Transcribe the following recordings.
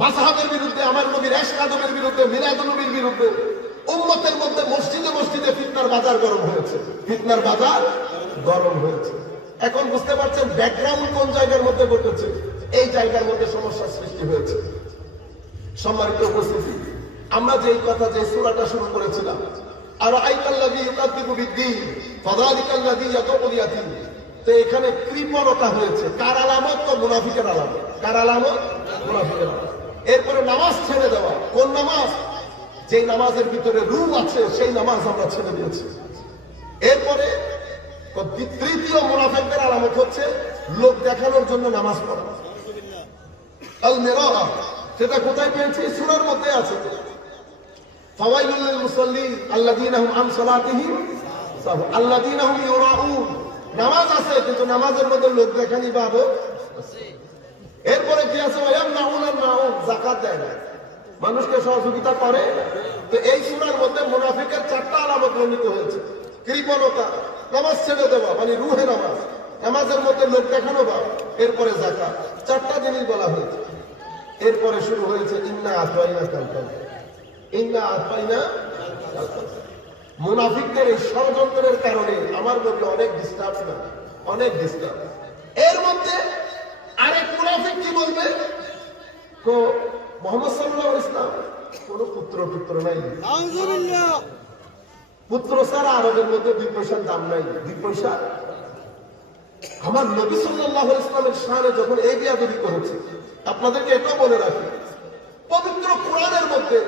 মাযহাবের বিরুদ্ধে, আমার নবীর এশকাদমের বিরুদ্ধে, মিলাদুন্নবীর বিরুদ্ধে উম্মতের মধ্যে মসজিদে মসজিদে ফিতনার বাজার গরম হয়েছে, ফিতনার বাজার গরম হয়েছে। এখন বুঝতে পারছেন ব্যাকগ্রাউন্ড কোন জায়গার মধ্যে ঘটেছে, এই জায়গার মধ্যে সমস্যার সৃষ্টি হয়েছে। সম্মানিত উপস্থিতি, আমরা যে এই কথা, যে সূরাটা শুরু করেছিলাম, আর আইতাল্লাযী ইউকাযযিবু বিদ্দীন ফাযালিকাল্লাযী ইয়াদউল ইয়াতীম, তো এখানে কৃপণতা হয়েছে। কার আলামত? তো মুনাফিকের আলামত। কার আলামত? মুনাফিকের আলামত। এরপরে নামাজ ছেড়ে দেওয়া। কোন নামাজ? যে নামাজের ভিতরে রূহ আছে সেই নামাজ আমরা ছেড়ে দিয়েছি। এরপরে তৃতীয় মুনাফিকদের আলামত হচ্ছে লোক দেখানোর জন্য নামাজ পড়া, আল মিরাআ। সেটা কোথায় পেয়েছি? সূরার মধ্যে আছে, ফাওয়াইলুল লিল মুসাল্লিন আল্লাযীনা হুম আন সালাতিহিম সাহুন আল্লাযীনা হুম ইউরাউন। নামাজ আছে কিন্তু নামাজের মধ্যে লোক দেখানি ভাবে। এরপরে কি আছে? ওয়ায়ামনাউনাল মাউন, যাকাত দেয় না, মানুষকে সহযোগিতা করে। তো এই সূরার মধ্যে মুনাফিকের চারটা আলামত বর্ণিত হয়েছে। কৃপণতা, নামাজ ছেড়ে দেওয়া মানে রুহে নামাজ, নামাজের মধ্যে লোক দেখানো ভাব, এরপরে যাকাত, চারটা জিনিস বলা হয়েছে। এরপরে শুরু হয়েছে ইন্না আতাইনা কাল কাউসার। ইন্না আতাইনা কাল কাউসার। মুনাফিকদের এই ষড়যন্ত্রের কারণে আমার মধ্যে অনেক ডিস্টার্ব না, অনেক ডিস্টার্ব। এর মধ্যে আরেক মুনাফিক কি বলবে? তো মুহাম্মদ সাল্লাল্লাহু আলাইহি ওয়াসাল্লাম কোন পুত্র নাই, পুত্র ছাড়া আরবের মধ্যে 2 পয়সার দাম নাই, 2 পয়সা। আমার নবী সাল্লাল্লাহু আলাইহি ওয়াসাল্লামের শানে যখন এই বেয়াদবি করেছে, আপনাদেরকে এটাও বলে রাখি, পবিত্র কোরআনের মধ্যে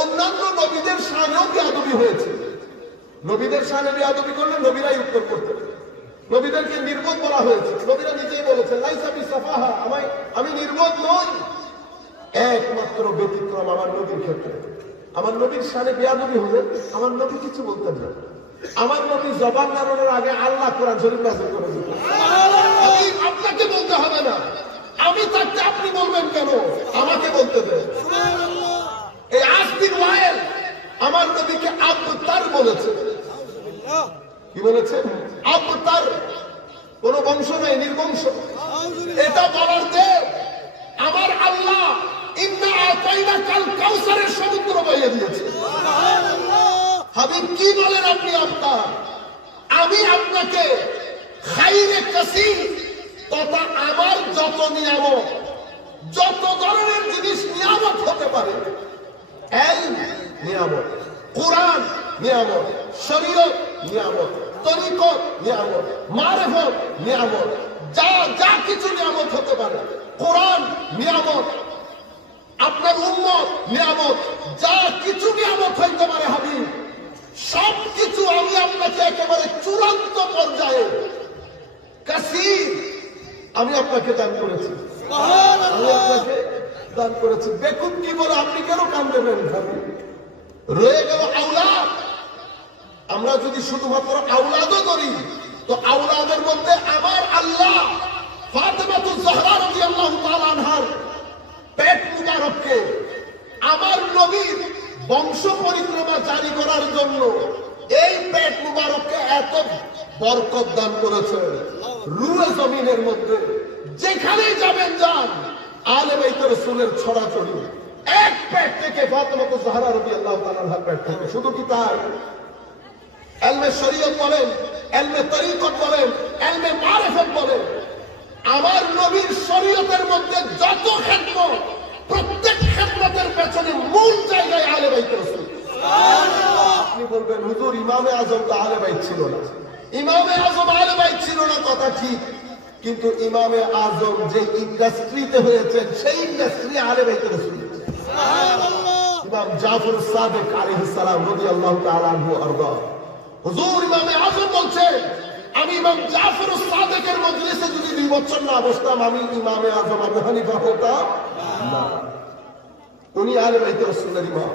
অন্যান্য নবীদের শানেও বেয়াদবি হয়েছে। নবীদের শানে বেয়াদবি করলে নবীরাই উত্তর করতে, নবীদেরকে নির্বোধ বলা হয়েছে। নবীরা নিজেই বলেছেন লাইসা বিসাফাহা, আমি নির্বোধ নই। একমাত্র ব্যতিক্রম আমার নবীর ক্ষেত্রে। আমার নবীর শানে বেয়াদবি হলে আমার নবী কিছু বলতেন না। আমার নবী জবান নাড়ানোর আগে আল্লাহ কোরআন শরীফ নাযিল করে দিতেন। আপনাকে বলতে হবে না, আমি থাকতে আপনি বলবেন কেন? আমাকে বলতে দেন। এই আসবিন ওয়াইল আমার নবীকে আবতার বলেছে। কি বলেছে? আবতার, কোন বংশ নাই, নির্বংশ। এটা বলার যে আমার আল্লাহ ইন্না আতাইনা কাল কাউসারের সমুদ্র বইয়ে দিয়েছে। হাবিব কি বলেন আপনি? আবতার, আমি আপনাকে খাইরে কাসীর তথা আমার যত নিয়ামত, যত ধরনের জিনিস নিয়ামত হতে পারে, ইলম নিয়ামত, কোরআন নিয়ামত, শরীয়ত নিয়ামত, তরিকত নিয়ামত, মারিফত নিয়ামত, যা কিছু নিয়ামত হতে পারে, কোরআন নিয়ামত, আপনার উম্মত নিয়ামত, যা কিছু নিয়ামত হইতে পারে হাবিব, সব কিছু আমি আপনাকে একেবারে চূড়ান্ত পর্যায়ে কাসীর আমি আপনাকে দান করেছি। আমি আপনাকে দান করেছি। দেখুন কি বলে, আপনি কেন কাঁদবেন? রয়ে গেল আওলাদ। আমরা যদি শুধুমাত্র আওলাদও করি, তো আওলাদের মধ্যে আমার আল্লাহ ফাতেমাতুজ জাহরা রাদিয়াল্লাহু তাআলা আনহার পেট মুবারককে আমার নবীর বংশ পরিক্রমা জারি করার জন্য এই পেট মুবারককে এত বরকত দান করেছেন। রুয়ে জমিনের মধ্যে যেখানেই যাবেন যান, আলে বাইতের রাসূলের ছড়াছড়ি। এক পেট থেকে ফাতেমাতুজ জাহরা রাদিয়াল্লাহু তাআলা আনহার পেট থেকে। শুধু কি তাই? ইলমে শরীয়ত বলেন, ইলমে তরিকত বলেন, ইলমে মারিফত বলেন, আমার নবীর শরীয়তের মধ্যে যত খেদমত, প্রত্যেক খেদমতের পেছনে মূল জায়গায় আলে বাইতের রাসূল। সুবহানাল্লাহ। আপনি বলবেন হুজুর ইমামে আজম তো আলে বাইত ছিল না। ইমামে আজম আলে বাইত ছিল না, কথা ঠিক, কিন্তু ইমামে আজম যে ইন্ডাস্ট্রিতে হয়েছেন সেই ইন্ডাস্ট্রি আলে বাইতের রাসূল। সুবহানাল্লাহ। ইমাম জাফর সাদিক আলাইহিস সালাম রাদিয়াল্লাহু তাআলা আনহু আরদা, হুজুর ইমামে আজম বলছেন আমি ইমাম জাফর সাদিকের মজলিসে যদি 2 বছর না বসতাম আমি ইমামে আজম আবু হানিফা হতাম না। উনি আলে বাইতের রাসূলের ইমাম।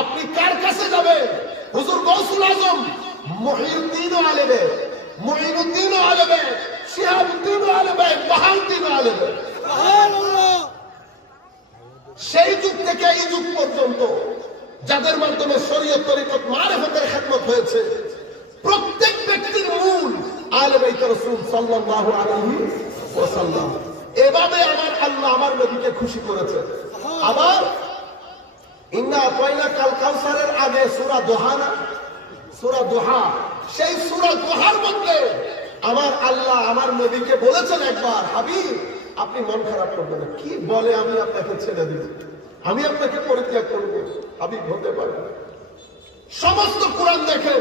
আপনি কার কাছে যাবেন? হুজুর গৌসুল আজম মুহিউদ্দিন আলে বাইত, মুঈনুদ্দিন আলে বাইত, শিহাবুদ্দিন আলে বাইত, বাহাউদ্দিন আলে বাইত। সুবহানাল্লাহ। সেই যুগ থেকে এই যুগ পর্যন্ত যাদের মাধ্যমে শরীয়ত তরিকত মারিফতের খেদমত হয়েছে, প্রত্যেক ব্যক্তির মূল আলে বাইত রাসূল সাল্লাল্লাহু আলাইহি ওয়াসাল্লাম। এভাবে আমার আল্লাহ আমার নবীকে খুশি করেছে। আবার ইন্না আতাইনা কাল কাউসারের আগে সূরা দোহা না, সূরা দোহা, সেই সূরা দোহার মধ্যে আমার আল্লাহ আমার নবীকে বলেছেন একবার, হাবিব আপনি মন খারাপ করবেন না। কি বলে আমি আপনাকে ছেড়ে দিব, আমি আপনাকে পরিত্যাগ করব? হাবিব হতে পারে না। সমস্ত কোরআন দেখে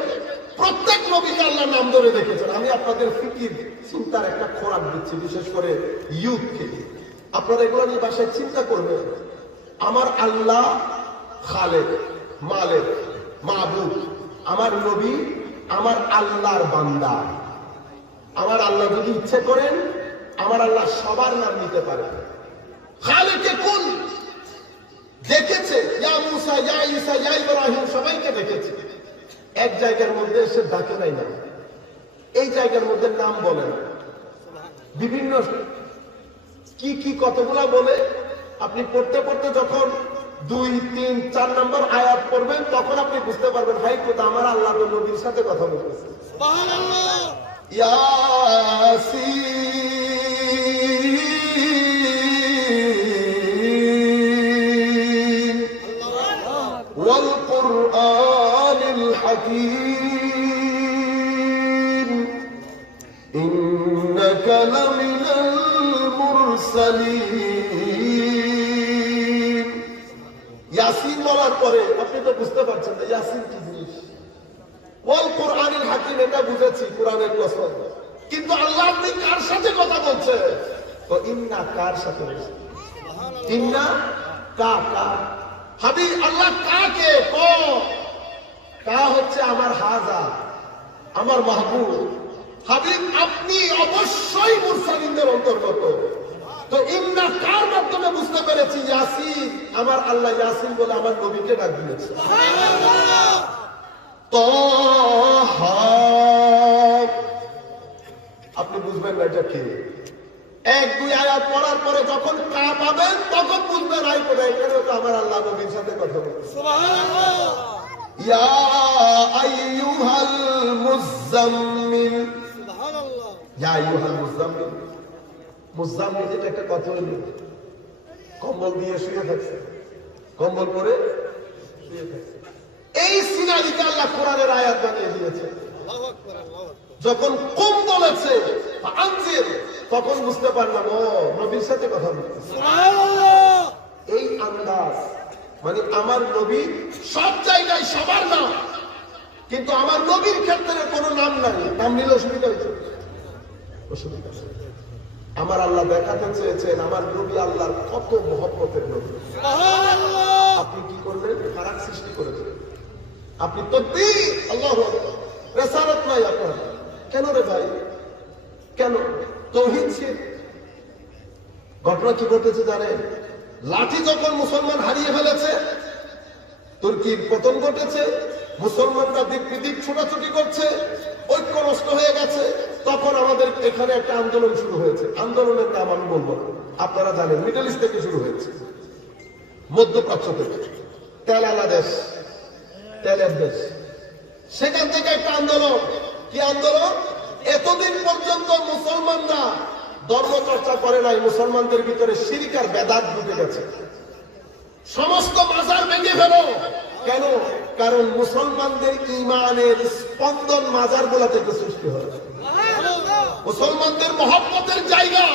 প্রত্যেক নবীকে আল্লাহ নাম ধরে দেখেছেন। আমি আপনাদের ফিকির চিন্তার একটা খোরাক দিচ্ছি, বিশেষ করে ইউথকে। আপনারা এগুলো নিয়ে বাসায় চিন্তা করবেন। আমার আল্লাহ খালেক, মালেক, মাবুদ, আমার নবী আমার আল্লাহর বান্দা। আমার আল্লাহ যদি ইচ্ছে করেন আমার আল্লাহ সবার নাম নিতে পারে। খালেকে কুল দেখেছে, ইয়া মুসা, ইয়া ঈসা, ইয়া ইব্রাহিম, সবাইকে দেখেছে। এক জায়গার মধ্যে এসে ডাকে নাই না, এই জায়গার মধ্যে নাম বলে না। বিভিন্ন কি কি কতগুলা বলে আপনি পড়তে পড়তে যখন 2, 3, 4 নম্বর আয়াত পড়বেন তখন আপনি বুঝতে পারবেন হাই কোথা আমার আল্লাহ নবীর সাথে কথা বলতেছে। সুবহানাল্লাহ। ইয়াসিন ওয়াল কুরআনিল হাকীম ইন্নাকা লামিনাল মুরসালিন। ইয়াসিন বলার পরে আপনি তো বুঝতে পারছেন না ইয়াসিন কি জিনিস। ওয়াল কুরআনিল হাকীম এটা বুঝেছি, কোরআনের কসম। কিন্তু আল্লাহ আপনি কার সাথে কথা বলছেন? তো ইন্না কার সাথে বলছেন? ইন্না কা কা হাবিব আল্লাহ কাকে কা হচ্ছে আমার হাজা, আমার মাহবুব। হাবিব আপনি অবশ্যই মুরসালিনদের অন্তর্গত। তো ইন্না কার মাধ্যমে বুঝতে পেরেছি ইয়াসিন, আমার আল্লাহ ইয়াসিন বলে আমার নবীকে ডাক দিয়েছে। সুবহানাল্লাহ। তাহা আপনি বুঝবেন না এটা কি। 1-2 আয়াত পড়ার পরে যখন কা পাবেন তখন বুঝবেন আই করে এখানে তো আমার আল্লাহ নবীর সাথে কথা বলছে। সুবহানাল্লাহ। ইয়া আইয়ুহাল মুযাম্মিল, সুবহানাল্লাহ, ইয়া আইয়ুহাল মুযাম্মিল। মুযাম্মিল এটা একটা কথা হলো, কম্বল দিয়ে শুয়ে থাকছে, কম্বল পরে শুয়ে থাকছে। এই সিনারিতে আল্লাহ কোরআনের আয়াত বানিয়ে দিয়েছে। আল্লাহু আকবার, আল্লাহু আকবার। যখন কুম বলেছে আনজির তখন বুঝতে পারলাম ও নবীর সাথে কথা বলছে। সুবহানাল্লাহ। এই আন্দাজ মানে আমার নবী সব জায়গায় সবার নাম, কিন্তু আমার নবীর ক্ষেত্রে কোনো নাম নাই। নাম নিলে অসুবিধা হয়েছে, অসুবিধা। আমার আল্লাহ দেখাতে চেয়েছেন আমার নবী আল্লাহর কত মহব্বতের নবী। সুবহানাল্লাহ। আপনি কি করলেন? ফারাক সৃষ্টি করেছেন। আপনি তাকবীর, আল্লাহু আকবার, রিসালাত নাই আপনার। কেন রে ভাই, কেন? তাওহীদ শিরক। ঘটনা কি ঘটেছে জানেন? লাঠি যখন মুসলমান হারিয়ে ফেলেছে, তুর্কির পতন ঘটেছে, মুসলমানরা দিক বিদিক ছোটাছুটি করছে, ঐক্য নষ্ট হয়ে গেছে, তখন আমাদের এখানে একটা আন্দোলন শুরু হয়েছে। আন্দোলনের নাম আমি বলবো না, আপনারা জানেন, মিডল ইস্ট থেকে শুরু হয়েছে, মধ্যপ্রাচ্য থেকে, তেলালা দেশ, তেলের দেশ, সেখান থেকে একটা আন্দোলন। কি আন্দোলন? এতদিন পর্যন্ত মুসলমানরা ধর্ম চর্চা করে নাই, মুসলমানদের ভিতরে শিরক আর বেদাত ঢুকে গেছে। সমস্ত মাজার ভেঙে ফেলো। কেন? কারণ মুসলমানদের ঈমানের স্পন্দন মাজার গুলা থেকে সৃষ্টি হয়। মুসলমানদের মহব্বতের জায়গা,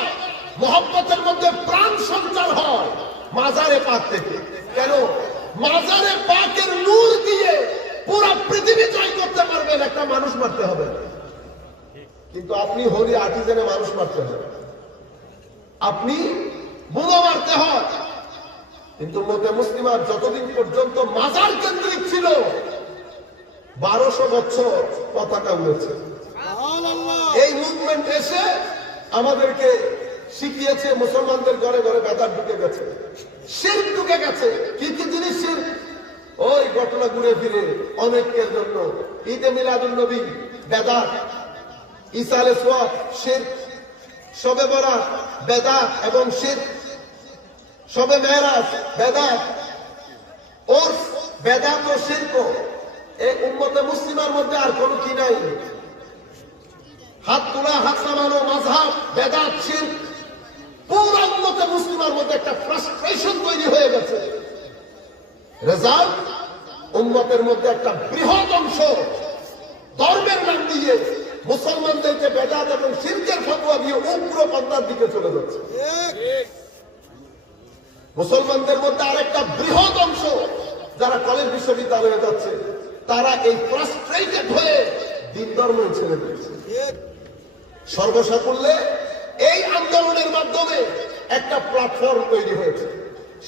মহব্বতের মধ্যে প্রাণ সঞ্চার হয় মাজারে পাক থেকে। কেন? মাজারে পাকের নূর দিয়ে পুরো পৃথিবী জয় করতে পারবেন, একটা মানুষ মারতে হবে। কিন্তু আপনি হলি আর্টিজেনে মানুষ মারতে হবে, আপনি বুড়ো মারতে হয়। কিন্তু মতে মুসলিমার যতদিন পর্যন্ত মাজার কেন্দ্রিক ছিল 1200 বছর পতাকা উড়েছে। এই মুভমেন্ট এসে আমাদেরকে শিখিয়েছে মুসলমানদের ঘরে ঘরে বেদাত ঢুকে গেছে, শিরক ঢুকে গেছে। কি কি জিনিস শিরক? ওই ঘটনা ঘুরে ফিরে অনেকের জন্য ঈদে মিলাদুন নবী বেদাত, ঈসা আলাইহিস সালাম শিরক, শবে বরাত বেদাত এবং শিরক, শবে মেরাজ বেদাত, ওরস বেদাত ও শিরক। এই উম্মতে মুসলিমার মধ্যে আর কোনো কি নাই? হাত তোলা, হাত নামানো, মাযহাব বেদাত, শিরক। পুরো উম্মতে মুসলিমার মধ্যে একটা ফ্রাস্ট্রেশন তৈরি হয়ে গেছে। রেজাল্ট, উম্মতের মধ্যে একটা বৃহৎ অংশ ধর্মের নাম দিয়ে মুসলমানদেরকে বেদাত এবং শিরকের ফতোয়া দিয়ে উগ্র পন্থার দিকে চলে যাচ্ছে। মুসলমানদের মধ্যে আরেকটা বৃহৎ অংশ যারা কলেজ বিশ্ববিদ্যালয়ে যাচ্ছে, তারা এই ফ্রাস্ট্রেটেড হয়ে দিন ধর্ম ছেড়ে দিয়েছে। সর্বসাকুল্যে এই আন্দোলনের মাধ্যমে একটা প্ল্যাটফর্ম তৈরি হয়েছে।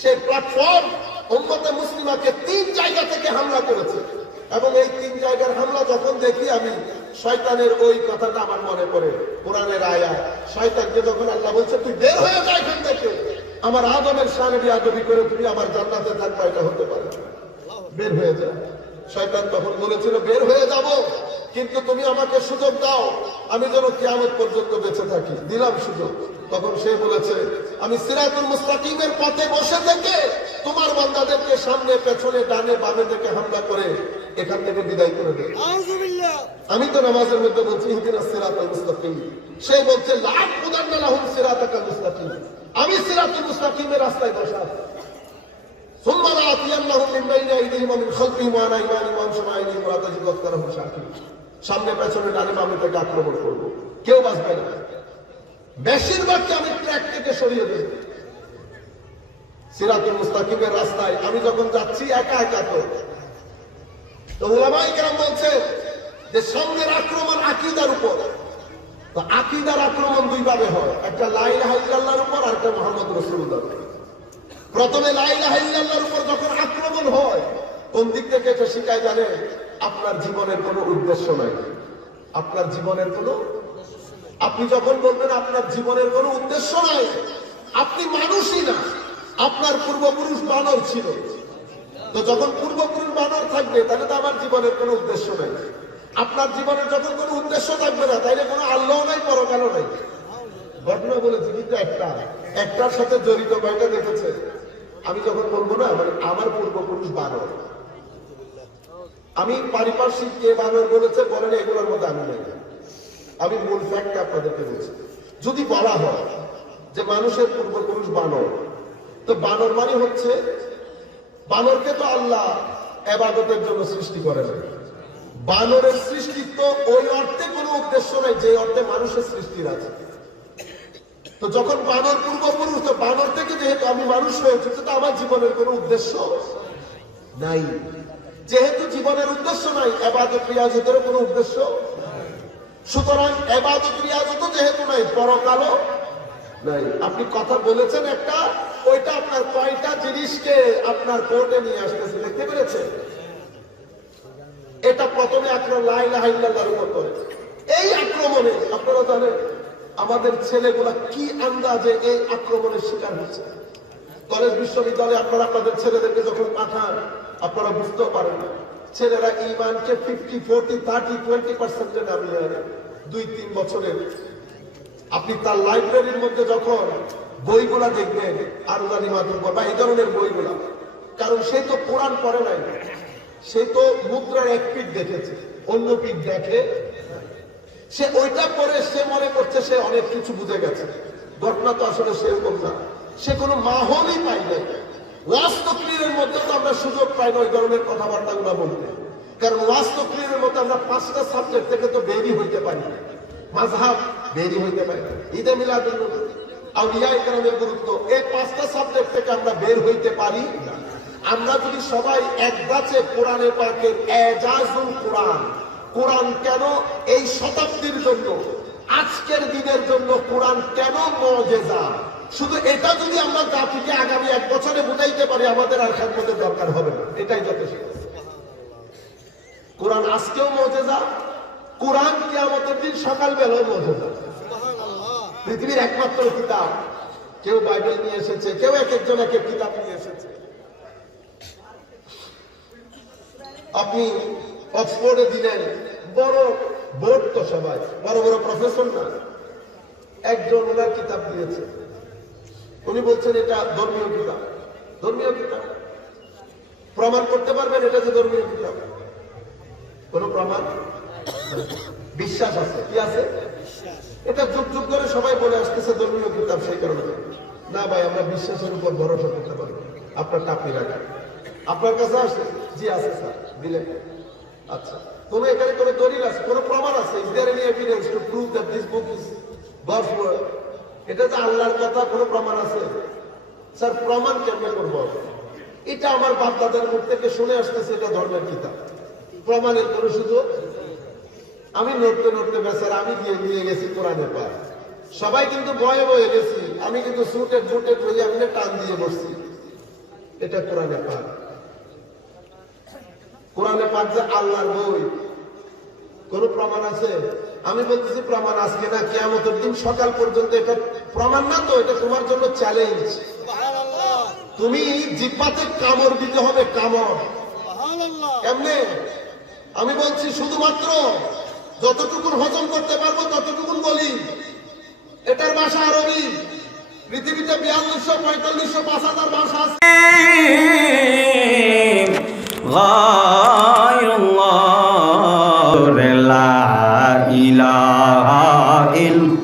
সেই প্ল্যাটফর্ম উম্মতে মুসলিমাকে 3 জায়গা থেকে হামলা করেছে, এবং এই 3 জায়গার হামলা যখন দেখি আমি, শয়তানের ওই কথাটা আমার মনে পড়ে, কোরআনের আয়াত। শয়তানকে যখন আল্লাহ বলছে তুই বের হয়ে যা এখান থেকে, আমার আদমের শানে বিয়াদবি করে তুমি আমার জান্নাতে থাকবা, এটা হতে পারে না, বের হয়ে যা। শয়তান তখন বলেছিল বের হয়ে যাব, কিন্তু তুমি আমাকে সুযোগ দাও, আমি যেন কিয়ামত পর্যন্ত বেঁচে থাকি। দিলাম সুযোগ। তখন সে বলেছে আমি সিরাতুল মুস্তাকিমের পথে বসে থেকে তোমার বান্দাদেরকে সামনে পেছনে ডানে বামে থেকে হামলা করে এখান থেকে বিদায় করে দেব। আমি তো নামাজের মধ্যে বলছি ইহদিনাস সিরাতাল মুস্তাকিম, সে বলছে লা কুদান্না লাহুম সিরাতাকাল মুস্তাকিম, আমি সিরাতুল মুস্তাকিমের রাস্তায় বসে আছি। সুম্মা লাআতিয়ান্নাহুম মিন বাইনি আইদিহিম ওয়া মিন খালফিহিম ওয়া আন আইমানিহিম ওয়া আন শামাইলিহিম ওয়া লা তাজিদু আকতারাহুম শাকিরিন। সামনে পেছনে ডানে বামে থেকে আক্রমণ করব, কেউ বাঁচবে না। বেশিরভাগকে আমি ট্র্যাক থেকে সরিয়ে দেব। সিরাতুল মুস্তাকিমের রাস্তায় আমি যখন যাচ্ছি একা একা, তো উলামায়ে কেরাম বলছে যে সামনের আক্রমণ আকীদার উপর। তো আকীদার আক্রমণ 2 ভাবে হয়, একটা লা ইলাহা ইল্লাল্লাহর উপর আর একটা মুহাম্মদ রাসূলুল্লাহ। প্রথমে লা ইলাহা ইল্লাল্লাহর উপর যখন আক্রমণ হয়, কোন দিক থেকে এটা শিখায় জানেন? আপনার জীবনের কোনো উদ্দেশ্য নাই, আপনার জীবনের কোনো, আপনি যখন বলবেন আপনার জীবনের কোনো উদ্দেশ্য নাই, আপনি মানুষই না, আপনার পূর্বপুরুষ বানর ছিল। তো যখন পূর্বপুরুষ বানর থাকবে তাহলে তো আমার জীবনের কোনো উদ্দেশ্য নাই। আপনার জীবনের যখন কোনো উদ্দেশ্য থাকবে না, তাইলে কোনো আল্লাহ নাই, পরকালও নাই। ঘটনা বলেছি কিন্তু একটার সাথে জড়িত কয়টা দেখেছে? আমি যখন বলবো না মানে আমার পূর্বপুরুষ বানর, আমি পারিপার্শ্বিক কে বানর বলেছে বলেন, এগুলোর মধ্যে আমি নাই। আমি মূল ফ্যাক্ট আপনাদেরকে বলছি। যদি বলা হয় যে মানুষের পূর্বপুরুষ বানর, তো বানর মানে হচ্ছে, বানরকে তো আল্লাহ ইবাদতের জন্য সৃষ্টি করেন। বানরের সৃষ্টিত্ব ওই অর্থে কোনো উদ্দেশ্য নাই যে অর্থে মানুষের সৃষ্টির আছে। তো যখন বানর পূর্বপুরুষ, তো বানর থেকে যেহেতু আমি মানুষ হয়েছি, তো আমার জীবনের কোনো উদ্দেশ্য নাই। যেহেতু জীবনের উদ্দেশ্য নাই, ইবাদত রিয়াজতের কোনো উদ্দেশ্য, সুতরাং ইবাদত রিয়াজত যেহেতু নাই, পরকালও নাই। আপনি কথা বলেছেন একটা, ওইটা আপনার কয়টা জিনিসকে আপনার কোর্টে নিয়ে আসতেছে, দেখতে পেরেছেন? এটা প্রথমে আক্রমণ লা ইলাহা ইল্লাল্লাহর উপর করে। এই আক্রমণে আপনারা জানেন আমাদের ছেলেগুলা কি আন্দাজে এই আক্রমণের শিকার হচ্ছে। কলেজ বিশ্ববিদ্যালয়ে আপনারা আপনাদের ছেলেদেরকে যখন পাঠান, আপনারা বুঝতেও পারেন না, ছেলেরা ঈমানকে 50, 40, 30, 20% নামিয়ে আনে 2-3 বছরের। আপনি তার লাইব্রেরির মধ্যে যখন বইগুলা দেখবেন, আরজানি মাদুর বা এই ধরনের বইগুলা, কারণ সে তো কোরআন পড়ে নাই, সে তো মুদ্রার এক পিঠ দেখেছে, অন্য পিঠ দেখে, সে ওইটা পড়ে সে মনে করছে সে অনেক কিছু বুঝে গেছে। ঘটনা তো আসলে সেরকম না, সে কোনো মাহলই পাই নাই। ওয়াজ তাকরীরের মধ্যে তো আমরা সুযোগ পাই না ওই ধরনের কথাবার্তাগুলো বলতে, কারণ ওয়াজ তাকরীরের মধ্যে আমরা 5টা সাবজেক্ট থেকে তো বেরি হইতে পারি না। মাযহাব বেরি হইতে পারি না, ঈদে মিলাদুন নবী, আউলিয়া ইকরামের গুরুত্ব, এই 5টা সাবজেক্ট থেকে আমরা বের হইতে পারি না। আমরা যদি সবাই এক গাছে কোরআনে পাকের এজাজুল কোরআন, কোরআন কেন এই শতাব্দীর জন্য, আজকের দিনের জন্য কোরআন কেন মুজিজা, শুধু এটা যদি আমরা জাতিকে আগামী 1 বছরে বুঝাইতে পারি, আমাদের আর খেদমতের দরকার হবে না, এটাই যথেষ্ট। কোরআন আজকেও মুজিজা, কোরআন কিয়ামতের দিন সকালবেলাও মুজিজা। পৃথিবীর একমাত্র কিতাব, কেউ বাইবেল নিয়ে এসেছে, কেউ এক একজন এক এক কিতাব নিয়ে এসেছে। আপনি অক্সফোর্ডে দিলেন, বড় বোর্ড তো সবাই বড় বড় প্রফেসর না, একজন ওনার কিতাব দিয়েছে, উনি বলছেন এটা ধর্মীয় কিতাব। ধর্মীয় কিতাব প্রমাণ করতে পারবেন এটা যে ধর্মীয় কিতাব? কোন প্রমাণ? বিশ্বাস আছে, কি আছে? এটা যুগ যুগ করে সবাই বলে আসতেছে ধর্মীয় কিতাব, সেই কারণে না ভাই আমরা বিশ্বাসের উপর ভরসা করতে পারি। আপনারটা আপনি রাখেন। আপনার কাছে আসে? জি আছে স্যার, দিলেন। আচ্ছা, কোন এখানে কোন দলিল আছে, কোন প্রমাণ আছে? Is there any evidence to prove that this book is God's word? এটা যে আল্লাহর কথা, কোন প্রমাণ আছে? স্যার প্রমাণ কেমনে করবো? এটা আমার বাপ দাদার মুখ থেকে শুনে আসতেছে, এটা ধর্মের কিতাব, প্রমাণের কোনো সুযোগ? আমি নড়তে নড়তে বেচার আমি গিয়ে নিয়ে গেছি কোরআনের পার। সবাই কিন্তু বয়ে বয়ে গেছি, আমি কিন্তু সুটের বুটের বই আমি টান দিয়ে বসছি। এটা কোরআনের পার। কোরআনে পাক যে আল্লাহর বই, কোন প্রমাণ আছে? আমি বলতেছি প্রমাণ আজকে না, কিয়ামতের দিন সকাল পর্যন্ত। এটা প্রমাণ না তো, এটা তোমার জন্য চ্যালেঞ্জ। তুমি জিহ্বাতে কামড় দিতে হবে, কামড়। এমনি আমি বলছি শুধুমাত্র যতটুকু হজম করতে পারবো ততটুকুন বলি। এটার ভাষা আরবি। পৃথিবীতে 4200, 4500, 5000 ভাষা আছে। غير الله لا إله إلا